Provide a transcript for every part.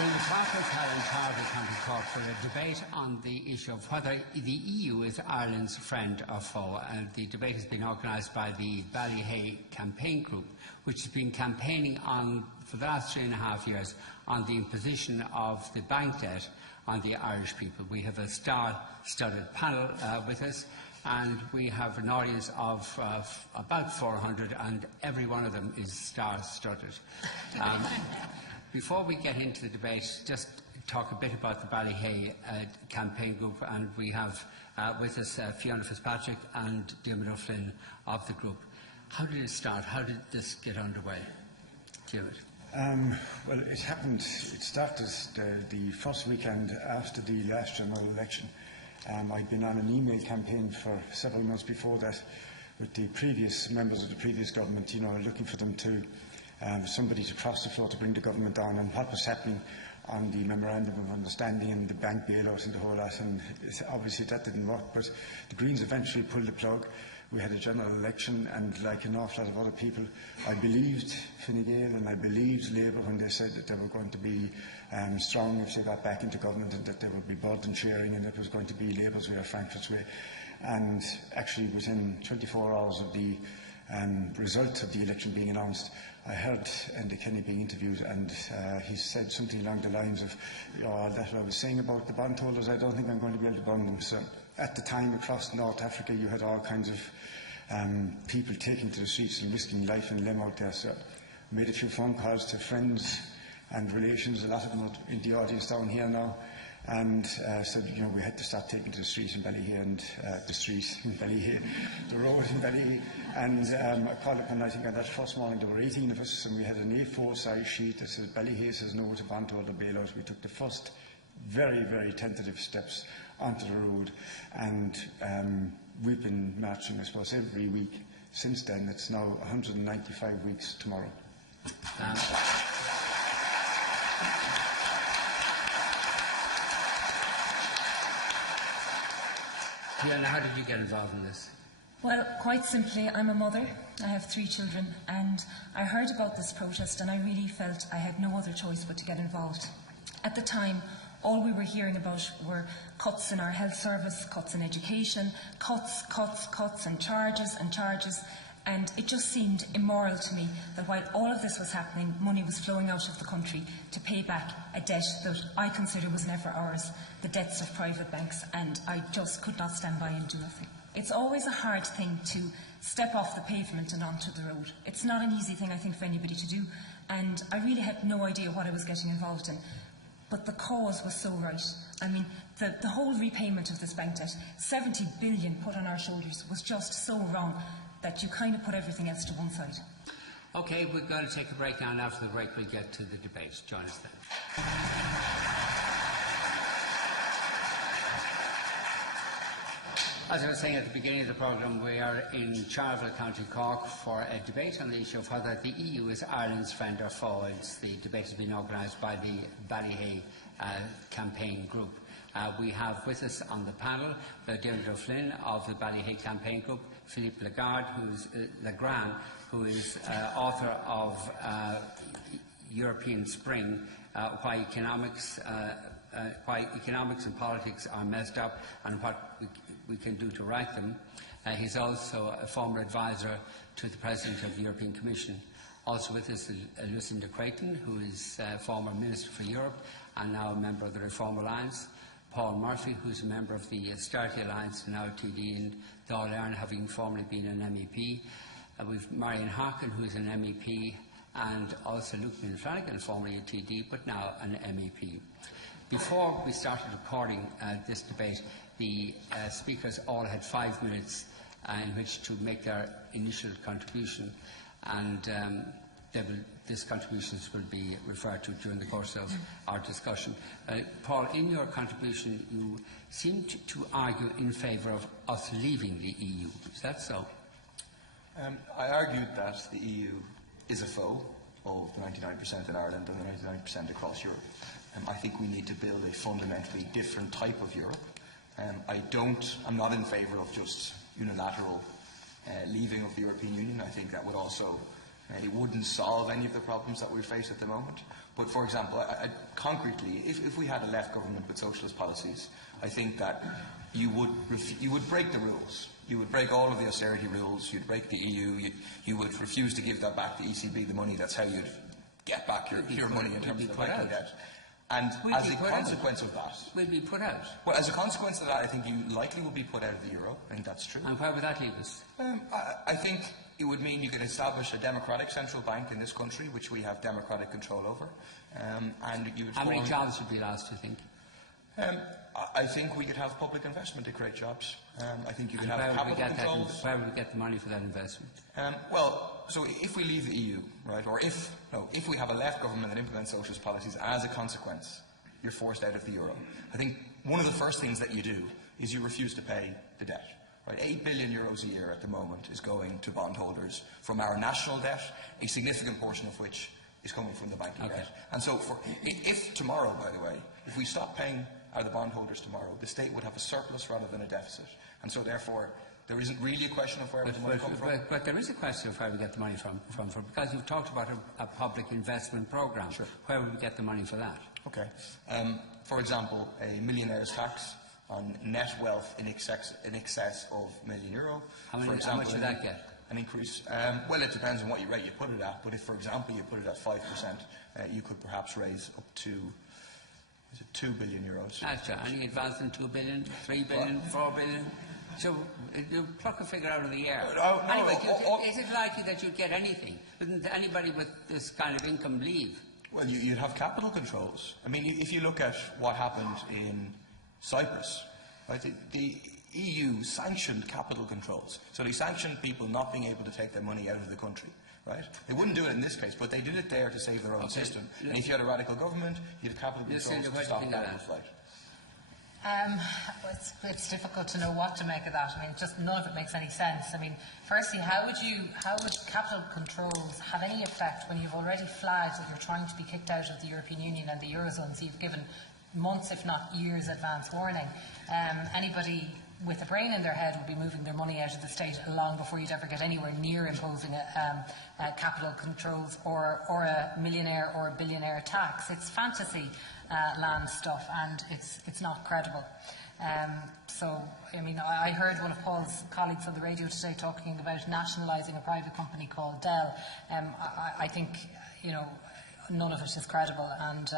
Parliament held in Cardiff, County Cork for a debate on the issue of whether the EU is Ireland's friend or foe. And the debate has been organised by the Ballyhea Campaign Group, which has been campaigning for the last 3.5 years on the imposition of the bank debt on the Irish people. We have a star-studded panel with us, and we have an audience of about 400, and every one of them is star-studded. Before we get into the debate, just talk a bit about the Ballyhea Campaign Group, and we have with us Fiona Fitzpatrick and Dermot O'Flynn of the group. How did it start? How did this get underway? Dermot. Well, it started the first weekend after the last general election. I'd been on an email campaign for several months before that with the previous members of the previous government, looking for them to somebody to cross the floor to bring the government down on what was happening on the Memorandum of Understanding and the bank bailout and the whole lot, and obviously that didn't work, but the Greens eventually pulled the plug. We had a general election, and like an awful lot of other people, I believed Fine Gael and I believed Labour when they said that they were going to be strong if they got back into government, and that there would be burden sharing, and it was going to be Labour's way or Frankfurt's way. And actually within 24 hours of the result of the election being announced, I heard Andy Kenny being interviewed, and he said something along the lines of, that's what I was saying about the bondholders, I don't think I'm going to be able to bond them. So at the time across North Africa you had all kinds of people taking to the streets and risking life and limb out there. So I made a few phone calls to friends and relations, a lot of them are in the audience down here now, and said, we had to start taking to the street in Ballyhea, and the road in Ballyhea. And I called up, and I think on that first morning there were 18 of us, and we had an A4 size sheet that says Ballyhea says no to bondholder bailout. We took the first very, very tentative steps onto the road, and we've been marching, I suppose, every week since then. It's now 195 weeks tomorrow. Fiona, how did you get involved in this? Well, quite simply, I'm a mother. I have 3 children, and I heard about this protest, and I really felt I had no other choice but to get involved. At the time, all we were hearing about were cuts in our health service, cuts in education, cuts, and charges, and it just seemed immoral to me that while all of this was happening, money was flowing out of the country to pay back a debt that I consider was never ours, the debts of private banks, and I just could not stand by and do nothing. It's always a hard thing to step off the pavement and onto the road. It's not an easy thing, I think, for anybody to do, and I really had no idea what I was getting involved in. But the cause was so right. I mean, the whole repayment of this bank debt, 70 billion put on our shoulders, was just so wrong that you kind of put everything else to one side. OK, we're going to take a break now, and after the break we'll get to the debate. Join us then. As I was saying at the beginning of the programme, we are in Charleville, County Cork, for a debate on the issue of whether the EU is Ireland's friend or foe. The debate has been organised by the Ballyhea Campaign Group. We have with us on the panel Dermot O'Flynn of the Ballyhea Campaign Group, Philippe Legrand, who is author of European Spring, Why Economics and Politics Are Messed Up and What we Can Do to Right Them. He's also a former advisor to the President of the European Commission. Also with us is Lucinda Creighton, who is former Minister for Europe and now a member of the Reform Alliance. Paul Murphy, who is a member of the Austerity Alliance and now TD in Dáil Éireann, having formerly been an MEP. We've Marion Harkin, who is an MEP, and also Luke Flanagan, formerly a TD, but now an MEP. Before we started recording this debate, the speakers all had 5 minutes in which to make their initial contribution, and these contributions will be referred to during the course of our discussion. Paul, in your contribution, you seem to argue in favour of us leaving the EU. Is that so? I argued that the EU is a foe of the 99% in Ireland and the 99% across Europe. I think we need to build a fundamentally different type of Europe. I'm not in favour of just unilateral leaving of the European Union. I think that would also It wouldn't solve any of the problems that we face at the moment. But, for example, concretely, if we had a left government with socialist policies, I think that you would break the rules. You would break all of the austerity rules. You'd break the EU. You would refuse to give that back to ECB, the money. That's how you'd get back your money in terms of the banking debt. And as a consequence of that, we'll be put out. Well, as a consequence of that, I think you likely will be put out of the euro. I think that's true. And where would that leave us? I think it would mean you could establish a democratic central bank in this country, which we have democratic control over. And you would How many jobs would be lost, do you think? I think we could have public investment to create jobs. I think you could have capital controls. Where would we get the money for that investment? Well, so if we leave the EU, right, or if we have a left government that implements socialist policies, as a consequence, you're forced out of the euro. I think one of the first things that you do is you refuse to pay the debt. Right, 8 billion euros a year at the moment is going to bondholders from our national debt, a significant portion of which is coming from the banking debt. And so if tomorrow, by the way, if we stop paying the bondholders tomorrow, the state would have a surplus rather than a deficit. And so therefore, there isn't really a question of where the money comes from. But there is a question of where we get the money from because you've talked about a public investment programme. Sure. Where would we get the money for that? Okay. For example, a millionaire's tax on net wealth in excess of €1 million. How much would that get? An increase. Well, it depends on what rate you put it at. But if, for example, you put it at 5%, you could perhaps raise up to €2 billion. That's right. Any advance than 2 billion, 3 billion, 4 billion? So you pluck a figure out of the air. Anyway, is it likely that you'd get anything? Wouldn't anybody with this kind of income leave? Well, you'd have capital controls. I mean, if you look at what happened in Cyprus, right, the EU sanctioned capital controls. So they sanctioned people not being able to take their money out of the country. Right? They wouldn't do it in this case, but they did it there to save their own system. And if you had a radical government, you had capital controls to stop that flight. It's difficult to know what to make of that. I mean, just none of it makes any sense. I mean, firstly, how would capital controls have any effect when you've already flagged that you're trying to be kicked out of the European Union and the Eurozone? So you've given months, if not years, advance warning. Anybody with a brain in their head would be moving their money out of the state long before you'd ever get anywhere near imposing capital controls or a millionaire or a billionaire tax. It's fantasy land stuff, and it's not credible. So, I mean, I heard one of Paul's colleagues on the radio today talking about nationalising a private company called Dell. I think, you know, none of it is credible, and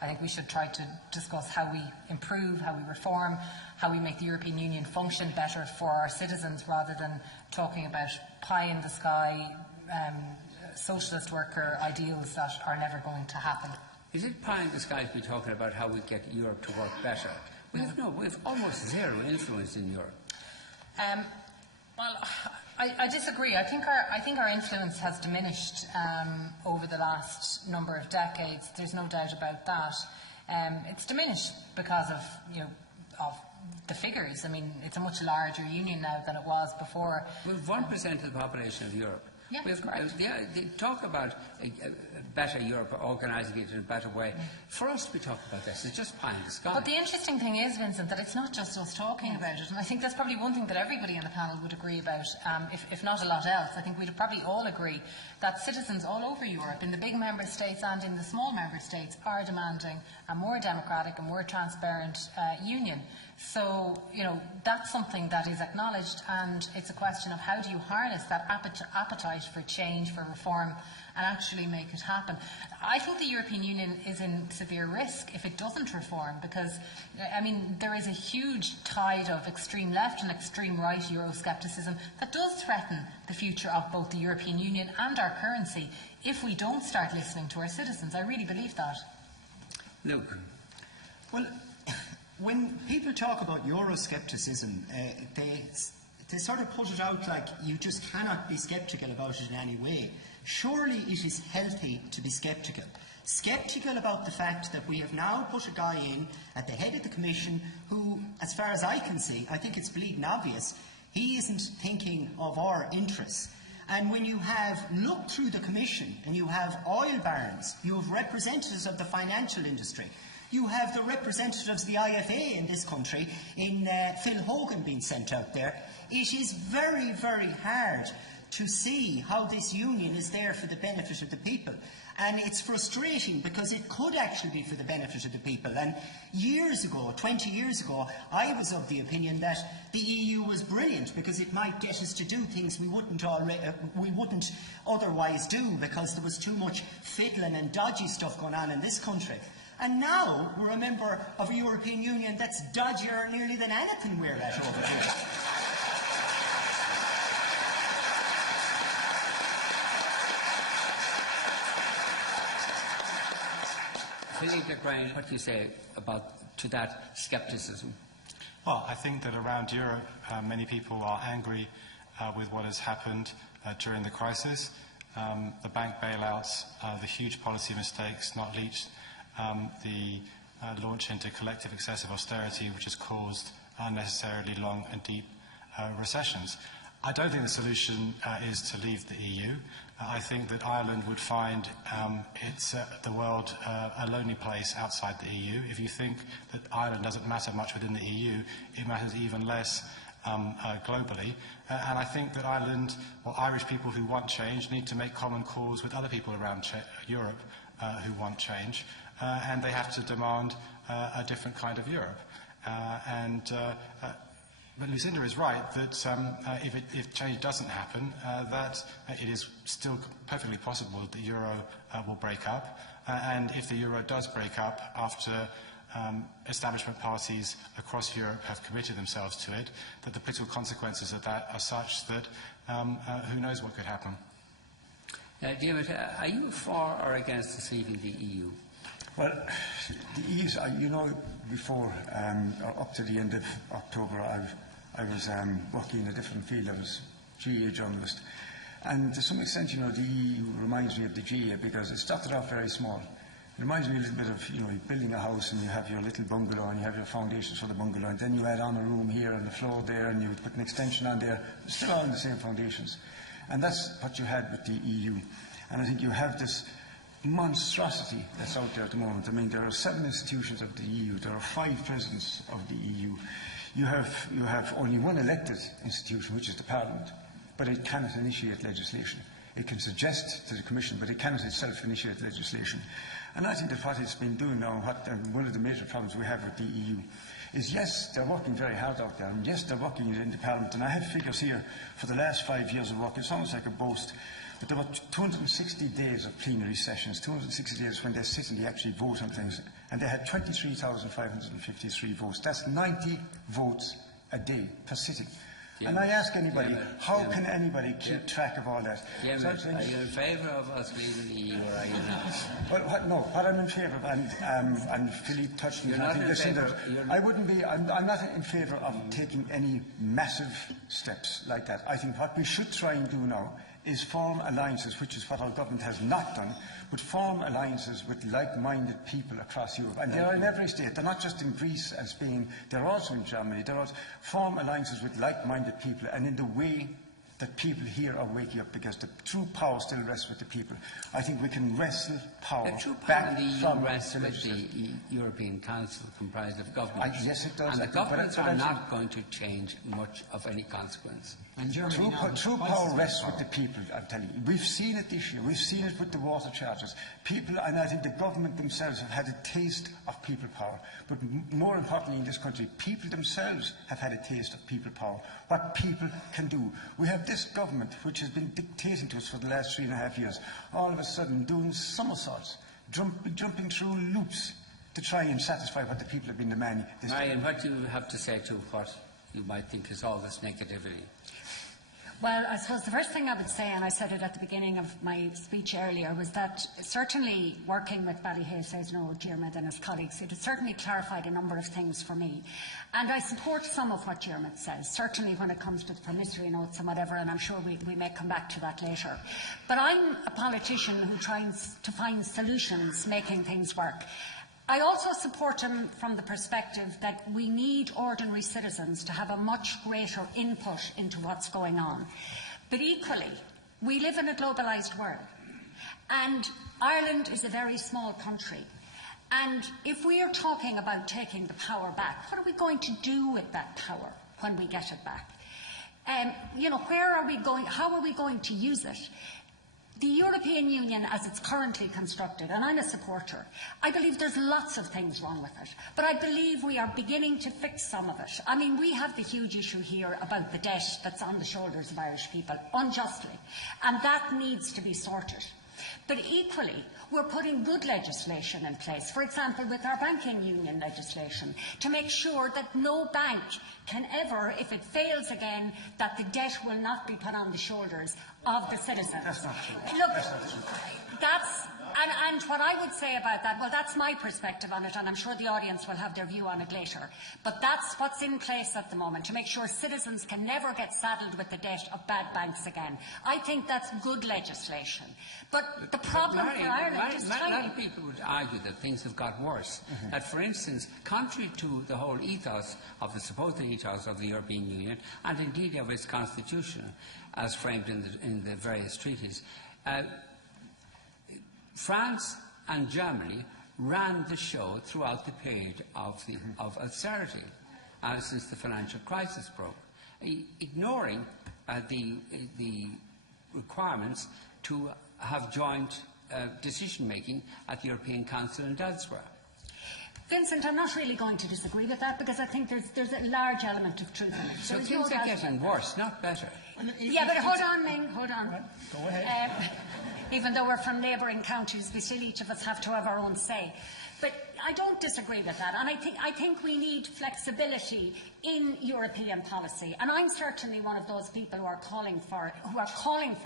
I think we should try to discuss how we improve, how we reform, how we make the European Union function better for our citizens, rather than talking about pie-in-the-sky socialist worker ideals that are never going to happen. Is it pie-in-the-sky to be talking about how we get Europe to work better? We have almost zero influence in Europe. Well, I disagree. I think our influence has diminished over the last number of decades. There's no doubt about that. It's diminished because of the figures. I mean, it's a much larger union now than it was before. We have 1% of the population of Europe. Yeah, they talk about a better Europe, organising it in a better way. For us to be talking about this, it's just pie in the sky. But the interesting thing is, Vincent, that it's not just us talking about it, and I think that's probably one thing that everybody on the panel would agree about, if not a lot else. I think we'd probably all agree that citizens all over Europe, in the big member states and in the small member states, are demanding a more democratic and more transparent union. So, you know, that's something that is acknowledged, and it's a question of how do you harness that appetite for change, for reform, and actually make it happen. I think the European Union is in severe risk if it doesn't reform, because, I mean, there is a huge tide of extreme left and extreme right Euroscepticism that does threaten the future of both the European Union and our currency if we don't start listening to our citizens. I really believe that. Luke. Well, when people talk about Euroscepticism, they sort of put it out like you just cannot be sceptical about it in any way. Surely it is healthy to be sceptical. Sceptical about the fact that we have now put a guy in at the head of the Commission who, as far as I can see, I think it's bleeding obvious, he isn't thinking of our interests. And when you have looked through the Commission and you have oil barons, you have representatives of the financial industry, you have the representatives of the IFA in this country, in Phil Hogan being sent out there, it is very, very hard to see how this union is there for the benefit of the people. And it's frustrating because it could actually be for the benefit of the people. And years ago, 20 years ago, I was of the opinion that the EU was brilliant because it might get us to do things we wouldn't otherwise do because there was too much fiddling and dodgy stuff going on in this country. And now we're a member of a European Union that's dodgier nearly than anything we're at over here. Philip Graham, what do you say to that scepticism? Well, I think that around Europe, many people are angry with what has happened during the crisis. The bank bailouts, the huge policy mistakes, not least the launch into collective excessive austerity, which has caused unnecessarily long and deep recessions. I don't think the solution is to leave the EU. I think that Ireland would find the world a lonely place outside the EU. If you think that Ireland doesn't matter much within the EU, it matters even less globally. And I think that Irish people who want change need to make common cause with other people around Europe who want change. And they have to demand a different kind of Europe. But Lucinda is right that if change doesn't happen, that it is still perfectly possible that the euro will break up. And if the euro does break up after establishment parties across Europe have committed themselves to it, that the political consequences of that are such that who knows what could happen. David, are you for or against us leaving the EU? Well, the EU, you know, before or up to the end of October, I was working in a different field. I was a GA journalist. And to some extent, you know, the EU reminds me of the GA because it started off very small. It reminds me a little bit of, you know, building a house and you have your little bungalow and you have your foundations for the bungalow and then you add on a room here and a floor there and you put an extension on there, still all on the same foundations. And that's what you had with the EU. And I think you have this monstrosity that's out there at the moment. I mean, there are 7 institutions of the EU. There are 5 presidents of the EU. You have only one elected institution, which is the Parliament, but it cannot initiate legislation. It can suggest to the Commission, but it cannot itself initiate legislation. And I think that what it's been doing now, one of the major problems we have with the EU, is yes, they're working very hard out there, and yes, they're working in the Parliament. And I have figures here for the last 5 years of work. It sounds like a boast, but there were 260 days of plenary sessions, 260 days when they sit and they actually vote on things. And they had 23,553 votes. That's 90 votes a day per sitting. Yeah. And I ask anybody, how can anybody keep track of all that? Yeah, so are you in favour of us leaving the EU or are you not? Well, what I'm in favour of, and Philippe touched on it, I think I'm not in favour of taking any massive steps like that. I think what we should try and do now is form alliances, which is what our government has not done, but form alliances with like-minded people across Europe. And they are in every state. They're not just in Greece and Spain. They're also in Germany. Form alliances with like-minded people and in the way that people here are waking up, because the true power still rests with the people. I think we can wrestle power back from the rests with the European Council, comprised of governments. Yes, it does. And the governments are not going to change much of any consequence. And true power rests with the people, I'm telling you. We've seen it this year. We've seen it with the water charges. People, and I think the government themselves have had a taste of people power. But more importantly in this country, people themselves have had a taste of people power. What people can do. We have this government which has been dictating to us for the last 3.5 years, all of a sudden doing somersaults, jumping through loops to try and satisfy what the people have been demanding. Marion, what do you have to say to what you might think is all this negativity? Well, I suppose the first thing I would say, and I said it at the beginning of my speech earlier, was that certainly working with Ballyhea Says No, Diarmuid and his colleagues, it has certainly clarified a number of things for me. And I support some of what Diarmuid says, certainly when it comes to the promissory notes and whatever, and I'm sure we may come back to that later. But I'm a politician who tries to find solutions, making things work. I also support him from the perspective that we need ordinary citizens to have a much greater input into what's going on. But equally, we live in a globalised world, and Ireland is a very small country. And if we are talking about taking the power back, what are we going to do with that power when we get it back? Where are we going? How are we going to use it? The European Union, as it's currently constructed, and I'm a supporter, I believe there's lots of things wrong with it, but I believe we are beginning to fix some of it. I mean, we have the huge issue here about the debt that's on the shoulders of Irish people, unjustly, and that needs to be sorted. But equally, we're putting good legislation in place, for example, with our banking union legislation, to make sure that no bank can ever, if it fails again, that the debt will not be put on the shoulders of the citizens. That's not true. Look, that's not true. And what I would say about that, well, that's my perspective on it, and I'm sure the audience will have their view on it later. But that's what's in place at the moment, to make sure citizens can never get saddled with the debt of bad banks again. I think that's good legislation. But the problem for Ireland is tiny. A lot of people would argue that things have got worse. That, for instance, contrary to the whole ethos of the supposed ethos of the European Union, and indeed of its constitution, as framed in the various treaties, France and Germany ran the show throughout the period of austerity, since the financial crisis broke, ignoring the requirements to have joint decision-making at the European Council and elsewhere. Vincent, I'm not really going to disagree with that, because I think there's a large element of truth in it. So things are getting worse, not better. Yeah, but hold on, Ming, hold on. Go ahead. Even though we're from neighbouring counties, we still each of us have to have our own say. But I don't disagree with that, and I think we need flexibility in European policy. And I'm certainly one of those people who are calling for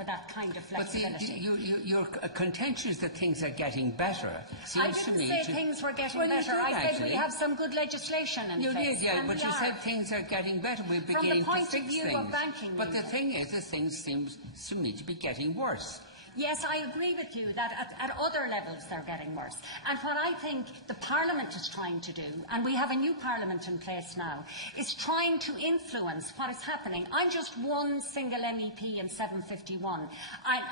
that kind of flexibility. But your contention is that things are getting better. I didn't say things were getting better. I said we have some good legislation in place. You did, yeah, but you said things are getting better. We're beginning to fix things. From the point of view of banking. But the thing is that things seem to me to be getting worse. Yes, I agree with you that at other levels they're getting worse. And what I think the Parliament is trying to do, and we have a new Parliament in place now, is trying to influence what is happening. I'm just one single MEP in 751,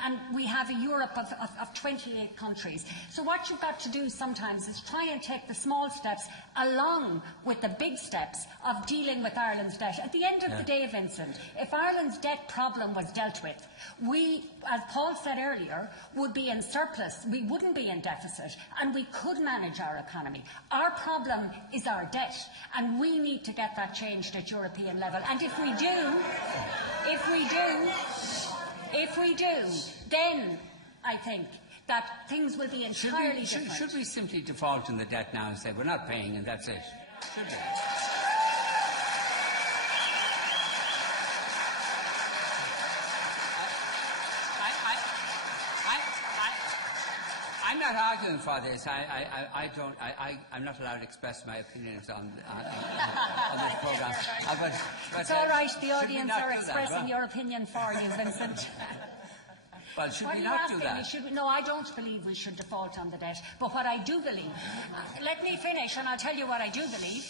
and we have a Europe of 28 countries. So what you've got to do sometimes is try and take the small steps along with the big steps of dealing with Ireland's debt. At the end of the day, Vincent, if Ireland's debt problem was dealt with, we, as Paul said earlier, would be in surplus. We wouldn't be in deficit, and we could manage our economy. Our problem is our debt, and we need to get that changed at European level. And if we do, then I think that things will be entirely different. Should we simply default on the debt now and say we're not paying and that's it? Should we? I'm not arguing for this. I'm not allowed to express my opinions on this programme. It's all right. The audience are expressing your opinion for you, Vincent. Well, should we not do that? No, I don't believe we should default on the debt. But what I do believe, let me finish and I'll tell you what I do believe.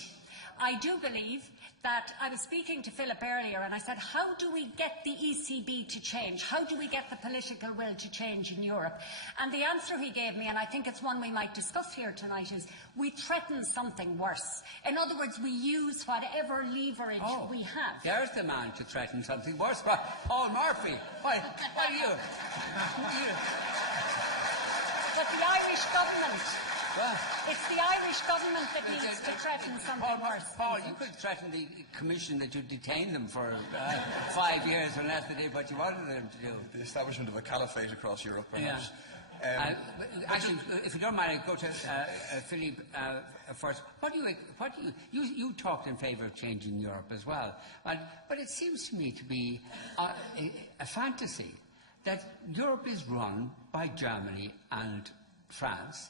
I do believe that I was speaking to Philip earlier and I said, how do we get the ECB to change? How do we get the political will to change in Europe? And the answer he gave me, and I think it's one we might discuss here tonight, is we threaten something worse. In other words, we use whatever leverage we have. There's the man to threaten something worse. Paul Murphy. What are you? But the Irish government... Well, it's the Irish government that needs to threaten something worse. Paul, you could threaten the Commission that you detain them for 5 years unless they did what you wanted them to do. The establishment of a caliphate across Europe, perhaps. Yeah. Actually, if you don't mind, I'll go to Philippe first. You talked in favour of changing Europe as well, but it seems to me to be a fantasy that Europe is run by Germany and France.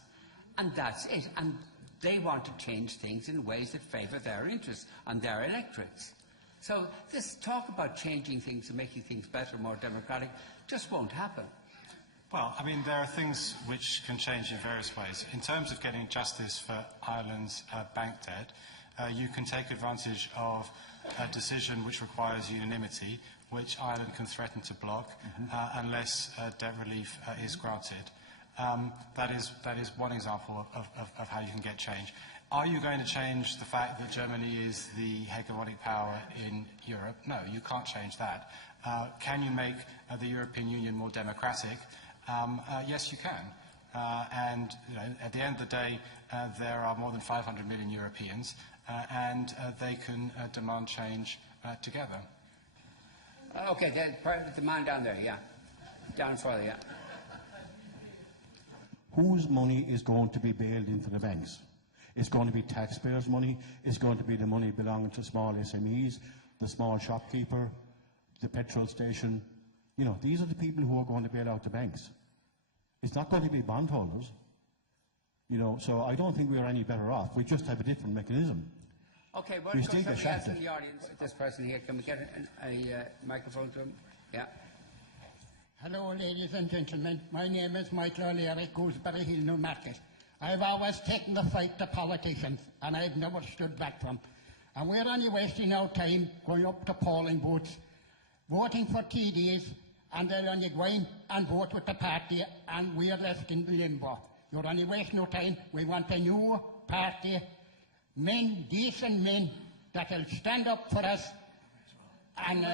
And that's it. And they want to change things in ways that favour their interests and their electorates. So this talk about changing things and making things better, more democratic, just won't happen. Well, I mean, there are things which can change in various ways. In terms of getting justice for Ireland's bank debt, you can take advantage of a decision which requires unanimity, which Ireland can threaten to block unless debt relief is granted. That is one example of how you can get change. Are you going to change the fact that Germany is the hegemonic power in Europe? No, you can't change that. Can you make the European Union more democratic? Yes, you can. And at the end of the day, there are more than 500 million Europeans, and they can demand change together. Okay, the man down there, yeah. Down further, yeah. Whose money is going to be bailed into the banks? It's going to be taxpayers' money. It's going to be the money belonging to small SMEs, the small shopkeeper, the petrol station. You know, these are the people who are going to bail out the banks. It's not going to be bondholders. You know, so I don't think we are any better off. We just have a different mechanism. Okay, well, We we've got still get somebody else in shafted. the audience, this person here. Can we get a microphone to him? Yeah. Hello, ladies and gentlemen. My name is Michael O'Leary, Gooseberry Hill, Newmarket. I've always taken the fight to politicians, and I've never stood back from. And we're only wasting our time going up to polling booths, voting for TDs, and they'll only go in and vote with the party, and we're left in limbo. You're only wasting our time. We want a new party, men, decent men, that will stand up for us and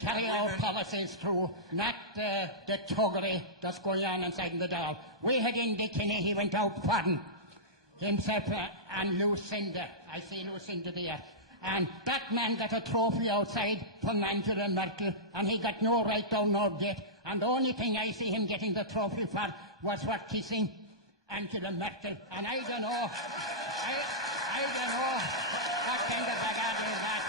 carry our policies through, not the tuggery that's going on inside the door. We had Indy Kinney, he went out farting himself and Lucinda. I see Lucinda there. And that man got a trophy outside from Angela Merkel, and he got no right down nor gate. And the only thing I see him getting the trophy for was for kissing Angela Merkel. And I don't know, I don't know what kind of baggage is that.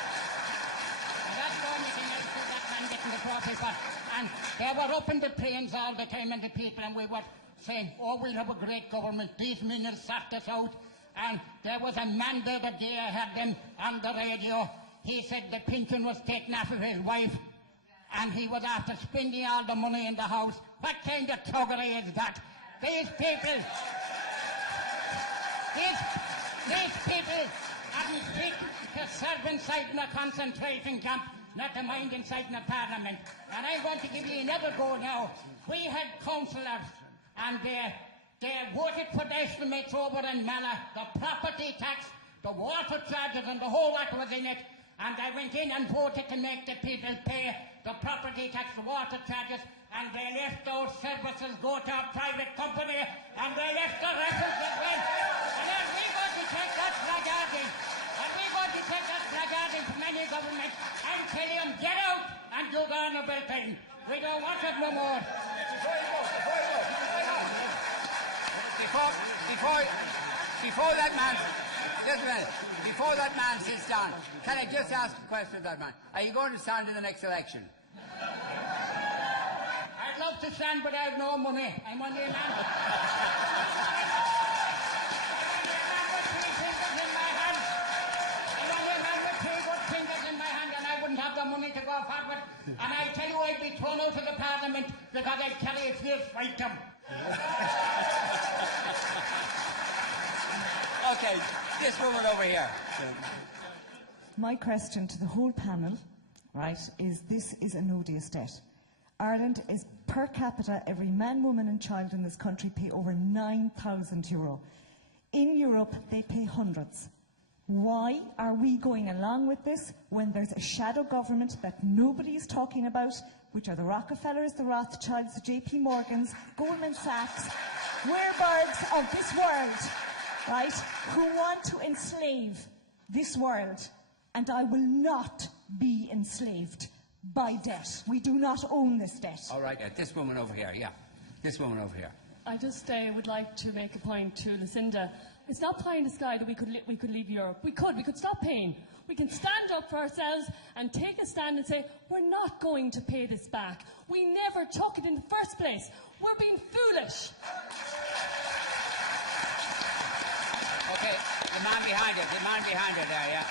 That's the only thing I see that man getting the trophy for. And they were up in the planes all the time, and the people, and we were saying, oh, we'll have a great government. These men have sat us out. And there was a man the other day, I heard him on the radio. He said the pension was taken off of his wife, and he was after spending all the money in the house. What kind of tuggery is that? These people are fit to serve inside in a concentration camp, not to mind inside in a parliament. And I'm going to give you another go now. We had councillors, and they voted for the estimates over in Mala, the property tax, the water charges, and the whole lot was in it. And I went in and voted to make the people pay the property tax, the water charges, and they left those services go to a private company, and they left the records as well. And then we're going to take that blackguarding, and we're going to take that blackguarding from any government and tell them, get out and do the honourable thing. We don't want it no more. Before that man, just a minute, before that man sits down, can I just ask a question of that man? Are you going to stand in the next election? I'd love to stand, but I have no money. I'm only a man. Have the money to go forward, and I tell you I'd be thrown out of the parliament because I'd carry a fierce fighter. Okay, this woman over here. My question to the whole panel, right, is this is an odious debt. Ireland is per capita, every man, woman and child in this country pay over €9,000. In Europe, they pay hundreds. Why are we going along with this when there's a shadow government that nobody is talking about, which are the Rockefellers, the Rothschilds, the JP Morgans, Goldman Sachs, Weirbergs of this world, right, who want to enslave this world, and I will not be enslaved by debt. We do not own this debt. All right, this woman over here, yeah. This woman over here. I just would like to make a point to Lucinda. It's not pie in the sky that we could leave Europe. We could stop paying. We can stand up for ourselves and take a stand and say, we're not going to pay this back. We never took it in the first place. We're being foolish. Okay, the man behind it there, yeah.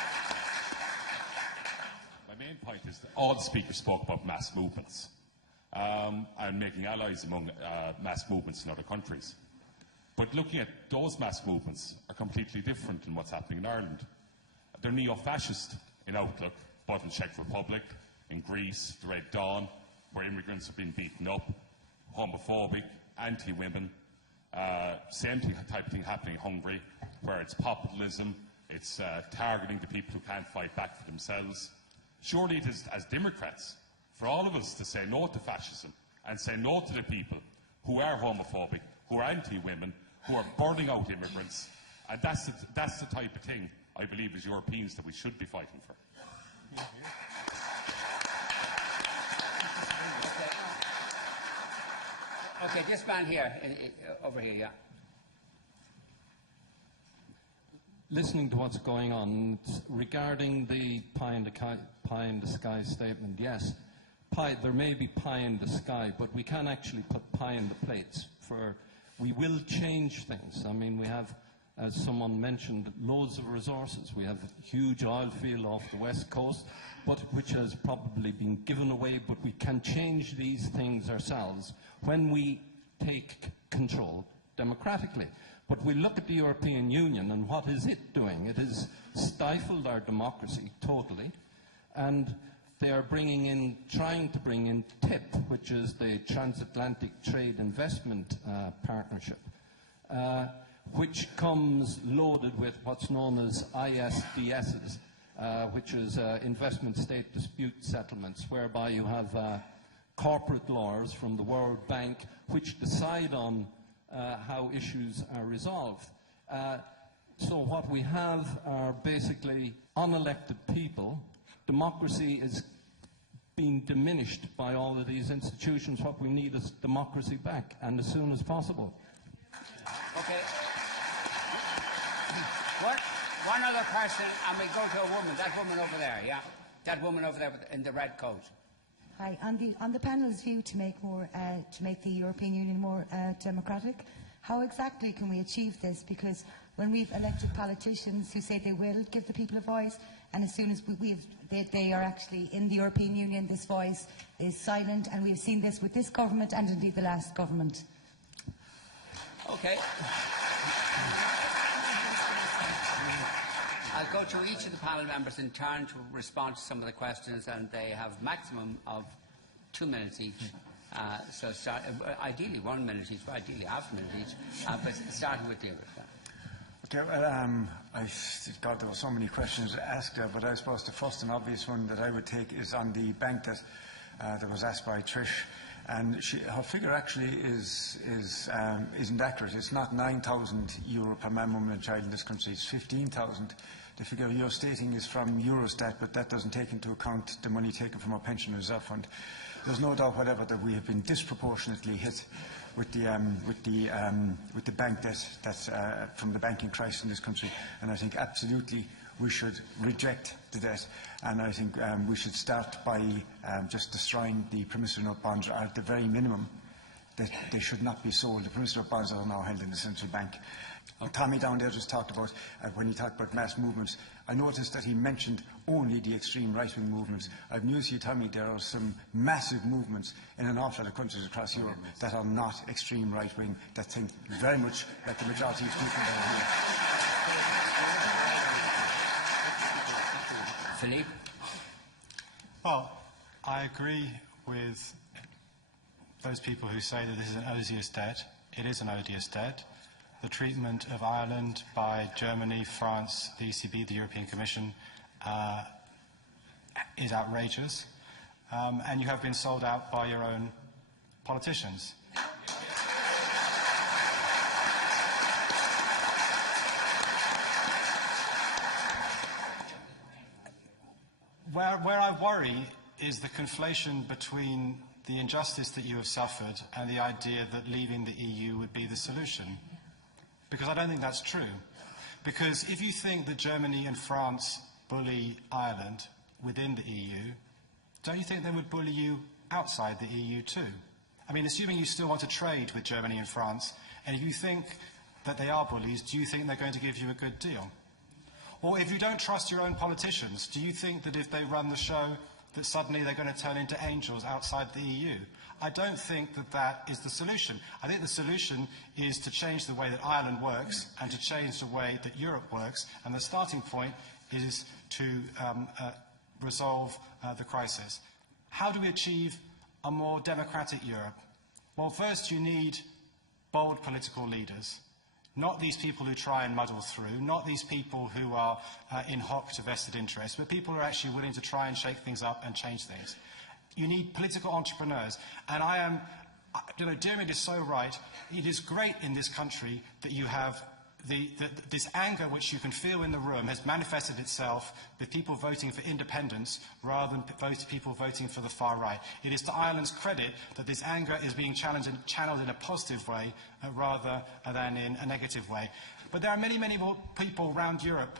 My main point is that all the speakers spoke about mass movements and making allies among mass movements in other countries. But looking at those mass movements are completely different than what's happening in Ireland. They're neo-fascist in outlook, both in Czech Republic, in Greece, the Red Dawn, where immigrants have been beaten up, homophobic, anti-women, same type of thing happening in Hungary. where it's populism, it's targeting the people who can't fight back for themselves. Surely it is, as Democrats, for all of us to say no to fascism and say no to the people who are homophobic, who are anti-women, who are burning out immigrants. And that's the type of thing, I believe, as Europeans, that we should be fighting for. Okay, this man here, over here, yeah. Listening to what's going on regarding the pie in the sky statement, yes, there may be pie in the sky, but we can actually put pie in the plates. We will change things. I mean, we have, as someone mentioned, loads of resources. We have a huge oil field off the west coast, which has probably been given away, but we can change these things ourselves when we take control democratically. But we look at the European Union, and what is it doing? It has stifled our democracy totally, and they are trying to bring in TIP, which is the Transatlantic Trade Investment Partnership, which comes loaded with what's known as ISDSs, which is investment state dispute settlements, whereby you have corporate lawyers from the World Bank which decide on how issues are resolved. So what we have are basically unelected people. Democracy is being diminished by all of these institutions. What we need is democracy back, and as soon as possible. Okay. One other person, and we go to a woman. That woman over there, yeah. That woman over there in the red coat. Hi. On the panel's view to make the European Union more democratic, how exactly can we achieve this? Because when we've elected politicians who say they will give the people a voice, and as soon as they are actually in the European Union, this voice is silent, and we've seen this with this government and indeed the last government. Okay. I'll go to each of the panel members in turn to respond to some of the questions, and they have maximum of 2 minutes each. So ideally 1 minute each, ideally half a minute each, but starting with David. Okay, well, God, there were so many questions asked there, but I suppose the first and obvious one that I would take is on the bank that was asked by Trish. And her figure actually isn't accurate. It's not €9,000 per man, woman and child in this country. It's 15,000. The figure you're stating is from Eurostat, but that doesn't take into account the money taken from our pension reserve fund. There's no doubt whatever that we have been disproportionately hit with the bank debt that's from the banking crisis in this country, and I think absolutely we should reject the debt, and I think we should start by just destroying the promissory note bonds, or at the very minimum that they should not be sold. The promissory note bonds are now held in the central bank. Tommy down there just talked about, when he talked about mass movements, I noticed that he mentioned only the extreme right-wing movements. I've news for you, Tommy, there are some massive movements in an awful lot of countries across Europe that are not extreme right-wing, that think very much like the majority of people down here. Philippe? Well, I agree with those people who say that this is an odious debt. It is an odious debt. The treatment of Ireland by Germany, France, the ECB, the European Commission is outrageous, and you have been sold out by your own politicians. Where I worry is the conflation between the injustice that you have suffered and the idea that leaving the EU would be the solution. Because I don't think that's true. Because if you think that Germany and France bully Ireland within the EU, don't you think they would bully you outside the EU too? I mean, assuming you still want to trade with Germany and France, and if you think that they are bullies, do you think they're going to give you a good deal? Or if you don't trust your own politicians, do you think that if they run the show, that suddenly they're going to turn into angels outside the EU? I don't think that that is the solution. I think the solution is to change the way that Ireland works and to change the way that Europe works, and the starting point is to resolve the crisis. How do we achieve a more democratic Europe? Well, first you need bold political leaders. not these people who try and muddle through, not these people who are in hoc to vested interests, but people who are actually willing to try and shake things up and change things. You need political entrepreneurs. And I am, Diarmaid is so right. It is great in this country that you have this anger which you can feel in the room has manifested itself with people voting for independence rather than people voting for the far right. It is to Ireland's credit that this anger is being channeled in a positive way rather than in a negative way. But there are many, many people around Europe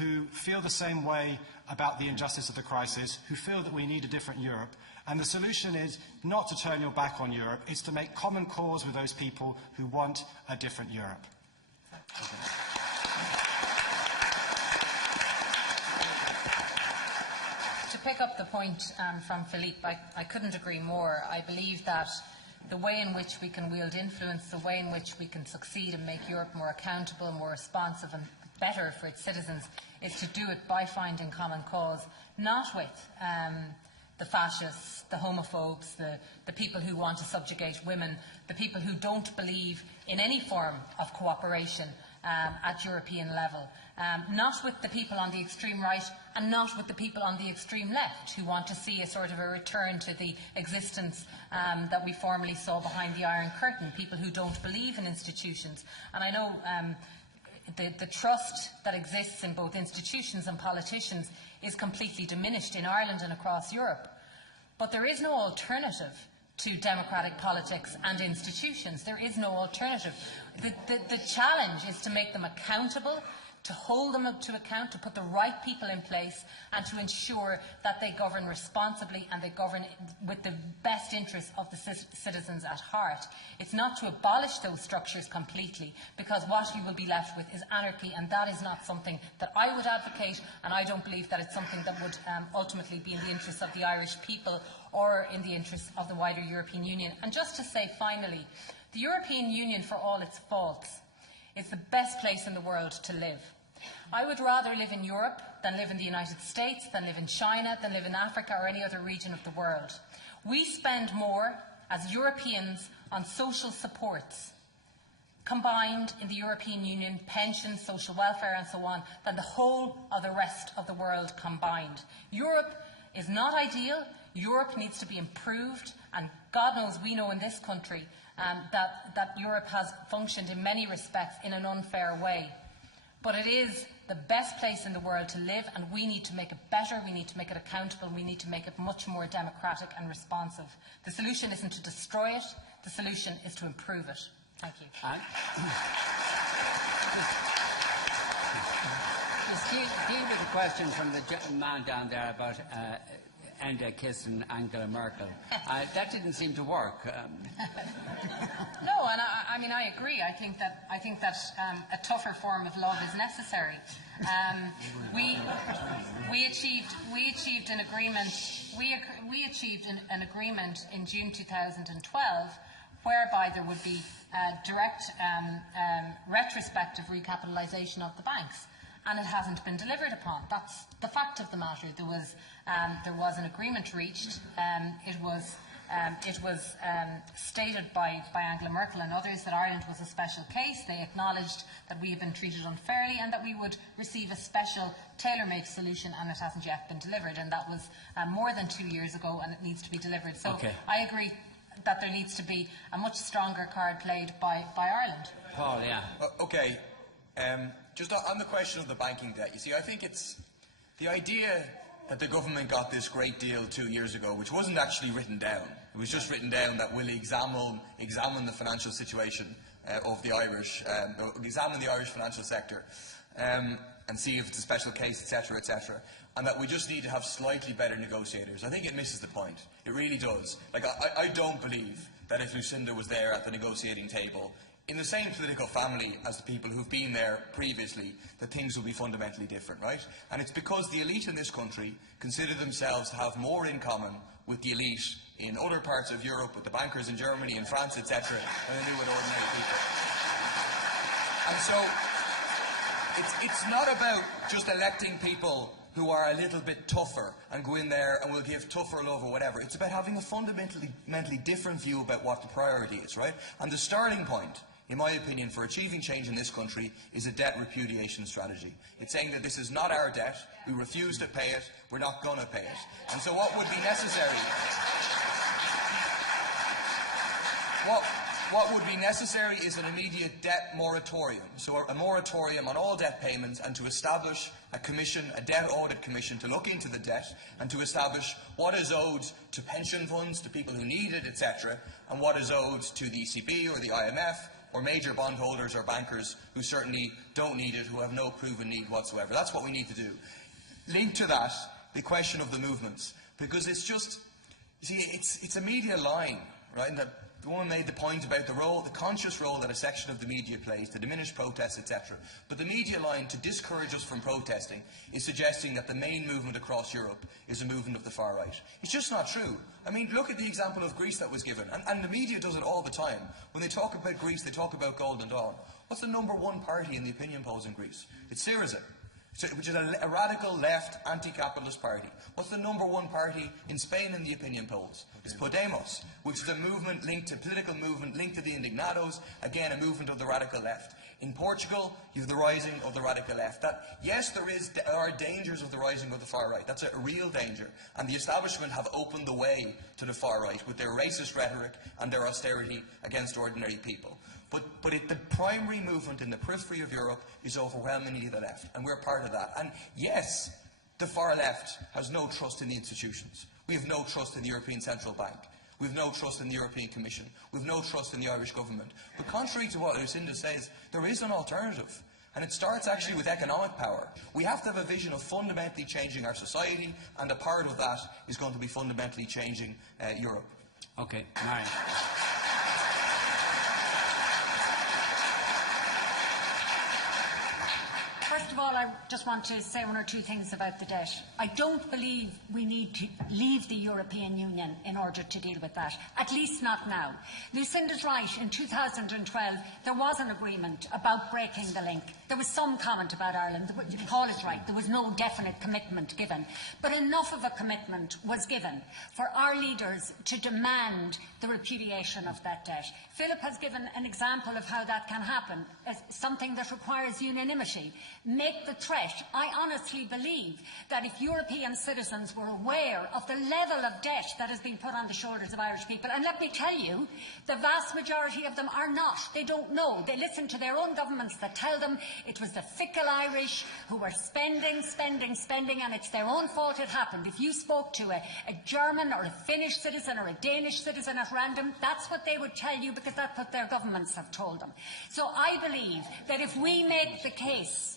who feel the same way about the injustice of the crisis, who feel that we need a different Europe. And the solution is not to turn your back on Europe, it's to make common cause with those people who want a different Europe. To pick up the point from Philippe, I couldn't agree more. I believe that the way in which we can wield influence, the way in which we can succeed and make Europe more accountable, more responsive and better for its citizens is to do it by finding common cause, not with the fascists, the homophobes, the people who want to subjugate women, the people who don't believe in any form of cooperation at European level, not with the people on the extreme right and not with the people on the extreme left who want to see a sort of a return to the existence that we formerly saw behind the Iron Curtain, people who don't believe in institutions. And I know the trust that exists in both institutions and politicians is completely diminished in Ireland and across Europe. But there is no alternative to democratic politics and institutions. There is no alternative. The challenge is to make them accountable, to hold them to account, to put the right people in place and to ensure that they govern responsibly and they govern with the best interests of the citizens at heart. It's not to abolish those structures completely, because what you will be left with is anarchy, and that is not something that I would advocate, and I don't believe that it's something that would ultimately be in the interests of the Irish people or in the interests of the wider European Union. And just to say finally, the European Union, for all its faults, is the best place in the world to live. I would rather live in Europe than live in the United States, than live in China, than live in Africa or any other region of the world. We spend more as Europeans on social supports combined in the European Union, pensions, social welfare and so on, than the whole of the rest of the world combined. Europe is not ideal. Europe needs to be improved, and God knows we know in this country that Europe has functioned in many respects in an unfair way. But it is the best place in the world to live, and we need to make it better, we need to make it accountable, we need to make it much more democratic and responsive. The solution isn't to destroy it, the solution is to improve it. Thank you. Just deal with the question from the man down there about Enda kissing Angela Merkel. That didn't seem to work. No, and I mean I agree. I think that a tougher form of love is necessary. We achieved an agreement. We achieved an agreement in June 2012, whereby there would be direct retrospective recapitalisation of the banks, and it hasn't been delivered upon. That's the fact of the matter. There was an agreement reached. It was stated by Angela Merkel and others that Ireland was a special case. They acknowledged that we have been treated unfairly and that we would receive a special tailor-made solution, and it hasn't yet been delivered. And that was more than 2 years ago, and it needs to be delivered. So okay. I agree that there needs to be a much stronger card played by Ireland. Paul, yeah. Okay. Just on the question of the banking debt, you see, I think it's the idea that the government got this great deal 2 years ago, which wasn't actually written down. It was just written down that we'll examine the financial situation of the Irish, examine the Irish financial sector and see if it's a special case, etc., etc., and that we just need to have slightly better negotiators. I think it misses the point. It really does. Like, I don't believe that if Lucinda was there at the negotiating table, in the same political family as the people who've been there previously, that things will be fundamentally different, right? And it's because the elite in this country consider themselves to have more in common with the elite in other parts of Europe, with the bankers in Germany and France, etc., than they do with ordinary people. And so, it's not about just electing people who are a little bit tougher and go in there and will give tougher love or whatever. It's about having a fundamentally different view about what the priority is, right? And the starting point in my opinion, for achieving change in this country is a debt repudiation strategy. It's saying that this is not our debt, we refuse to pay it, we're not going to pay it. And so what would be necessary... What would be necessary is an immediate debt moratorium, so a moratorium on all debt payments, and to establish a commission, a debt audit commission, to look into the debt and to establish what is owed to pension funds, to people who need it, etc., and what is owed to the ECB or the IMF or major bondholders or bankers who certainly don't need it, who have no proven need whatsoever. That's what we need to do. Linked to that, the question of the movements, because it's just, you see, it's a media line, right? That the woman made the point about the conscious role that a section of the media plays to diminish protests, etc. But the media line, to discourage us from protesting, is suggesting that the main movement across Europe is a movement of the far right. It's just not true. I mean, look at the example of Greece that was given, and the media does it all the time. When they talk about Greece, they talk about Golden Dawn. What's the #1 party in the opinion polls in Greece? It's Syriza, which is a radical left anti-capitalist party. What's the #1 party in Spain in the opinion polls? It's Podemos, which is a movement linked to political movement linked to the Indignados, again a movement of the radical left. In Portugal, you have the rising of the radical left. Yes, there are dangers of the rising of the far right. That's a real danger. And the establishment have opened the way to the far right with their racist rhetoric and their austerity against ordinary people. But the primary movement in the periphery of Europe is overwhelmingly the left, and we're part of that. And yes, the far left has no trust in the institutions. We have no trust in the European Central Bank. We have no trust in the European Commission. We have no trust in the Irish government. But contrary to what Lucinda says, there is an alternative. And it starts actually with economic power. We have to have a vision of fundamentally changing our society, and a part of that is going to be fundamentally changing Europe. Okay, Marion. First of all, I just want to say one or two things about the debt. I don't believe we need to leave the European Union in order to deal with that, at least not now. Lucinda's right. In 2012, there was an agreement about breaking the link. There was some comment about Ireland. Paul is right. There was no definite commitment given. But enough of a commitment was given for our leaders to demand the repudiation of that debt. Philip has given an example of how that can happen, something that requires unanimity. Make the threat. I honestly believe that if European citizens were aware of the level of debt that has been put on the shoulders of Irish people, and let me tell you, the vast majority of them are not. They don't know. They listen to their own governments that tell them it was the fickle Irish who were spending, and it's their own fault it happened. If you spoke to a German or a Finnish citizen or a Danish citizen at random, that's what they would tell you, because that's what their governments have told them. So I believe that if we make the case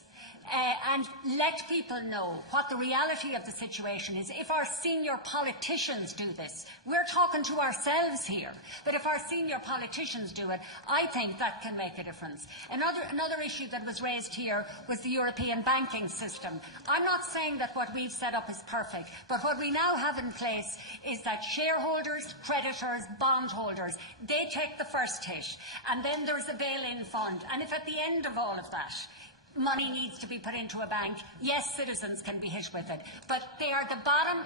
and let people know what the reality of the situation is. If our senior politicians do this, we're talking to ourselves here, but if our senior politicians do it, I think that can make a difference. Another issue that was raised here was the European banking system. I'm not saying that what we've set up is perfect, but what we now have in place is that shareholders, creditors, bondholders, they take the first hit, and then there's a bail-in fund. And if at the end of all of that, money needs to be put into a bank, yes, citizens can be hit with it, but they are the bottom,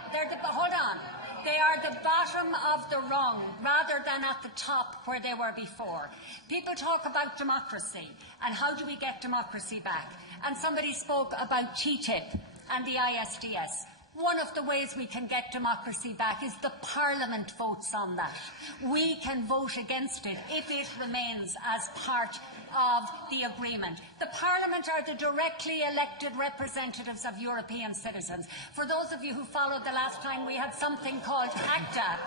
hold on, they are the bottom of the rung rather than at the top where they were before. People talk about democracy and how do we get democracy back, and somebody spoke about TTIP and the ISDS. One of the ways we can get democracy back is the Parliament votes on that. We can vote against it if it remains as part of the agreement. The Parliament are the directly elected representatives of European citizens. For those of you who followed the last time, we had something called ACTA,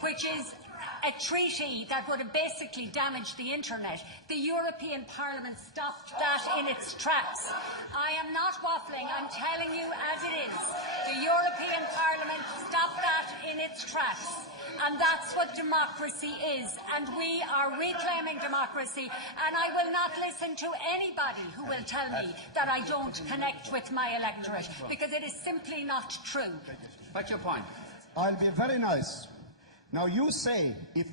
which is a treaty that would have basically damaged the internet. The European Parliament stopped that in its tracks. I am not waffling, I'm telling you as it is. The European Parliament stopped that in its tracks. And that's what democracy is. And we are reclaiming democracy. And I will not listen to anybody who will tell me that I don't connect with my electorate, because it is simply not true. What's your point? I'll be very nice. Now you say, if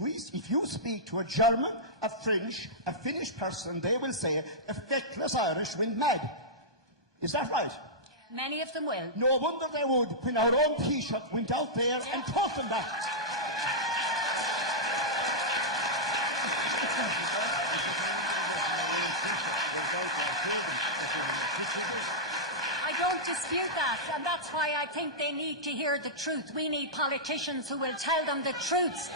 you speak to a German, a French, a Finnish person, they will say, a feckless Irish went mad. Is that right? Many of them will. No wonder they would, when our own Taoiseach went out there and taught them that. class, and that's why I think they need to hear the truth. We need politicians who will tell them the truth.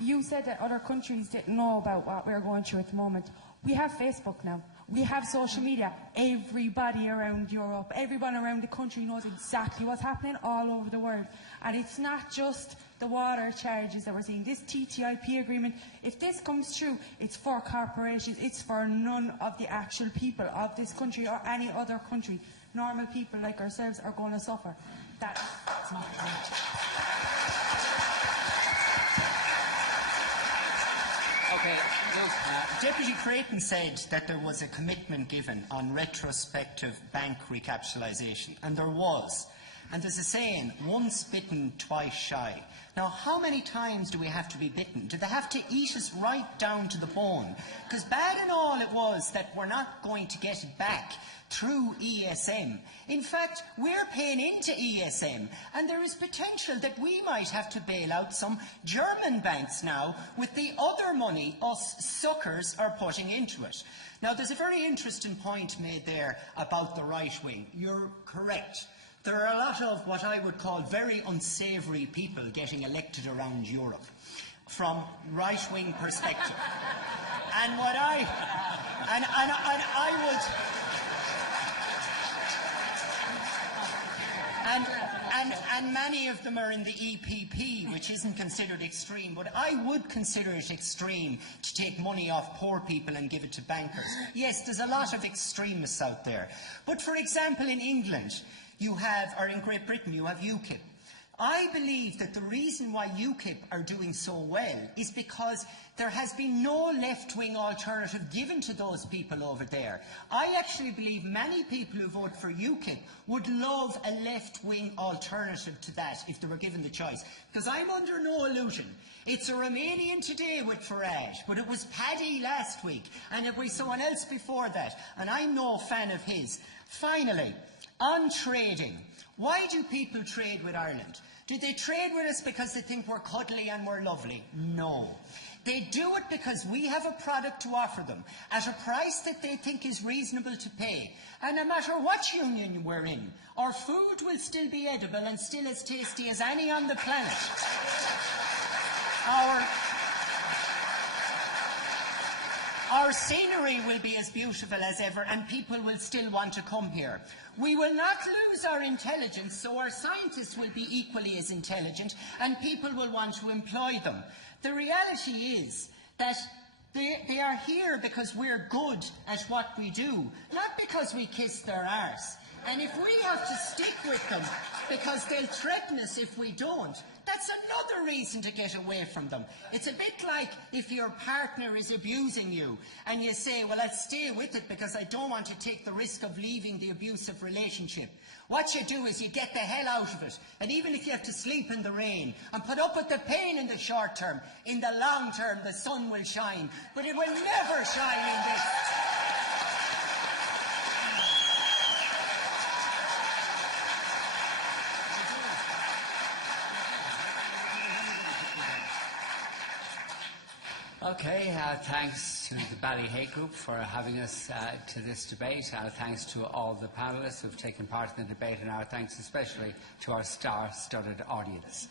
You said that other countries didn't know about what we're going through at the moment. We have Facebook now. We have social media. Everybody around Europe, everyone around the country knows exactly what's happening all over the world. And it's not just the water charges that we're seeing. This TTIP agreement, if this comes through, it's for corporations. It's for none of the actual people of this country or any other country. Normal people like ourselves are going to suffer. That's not the point. Okay. Deputy Creighton said that there was a commitment given on retrospective bank recapitalisation, and there was. And there's a saying, once bitten, twice shy. Now, how many times do we have to be bitten? Do they have to eat us right down to the bone? Because bad and all it was that we're not going to get it back through ESM. In fact, we're paying into ESM, and there is potential that we might have to bail out some German banks now with the other money us suckers are putting into it. Now, there's a very interesting point made there about the right wing. You're correct. There are a lot of what I would call very unsavoury people getting elected around Europe from right-wing perspective. And what I would... And many of them are in the EPP, which isn't considered extreme, but I would consider it extreme to take money off poor people and give it to bankers. Yes, there's a lot of extremists out there. But for example, in England, you have, or in Great Britain, you have UKIP. I believe that the reason why UKIP are doing so well is because there has been no left-wing alternative given to those people over there. I actually believe many people who vote for UKIP would love a left-wing alternative to that if they were given the choice. Because I'm under no illusion. It's a Romanian today with Farage, but it was Paddy last week, and it was someone else before that, and I'm no fan of his. Finally, on trading, why do people trade with Ireland? Do they trade with us because they think we're cuddly and we're lovely? No. They do it because we have a product to offer them at a price that they think is reasonable to pay. And no matter what union we're in, our food will still be edible and still as tasty as any on the planet. Our scenery will be as beautiful as ever, and people will still want to come here. We will not lose our intelligence, so our scientists will be equally as intelligent, and people will want to employ them. The reality is that they are here because we're good at what we do, not because we kiss their arse. And if we have to stick with them because they'll threaten us if we don't, that's another reason to get away from them. It's a bit like if your partner is abusing you and you say, well, I'll stay with it because I don't want to take the risk of leaving the abusive relationship. What you do is you get the hell out of it. And even if you have to sleep in the rain and put up with the pain in the short term, in the long term the sun will shine. But it will never shine in this. Okay, thanks to the Ballyhea Group for having us to this debate. Thanks to all the panellists who have taken part in the debate, and our thanks especially to our star-studded audience.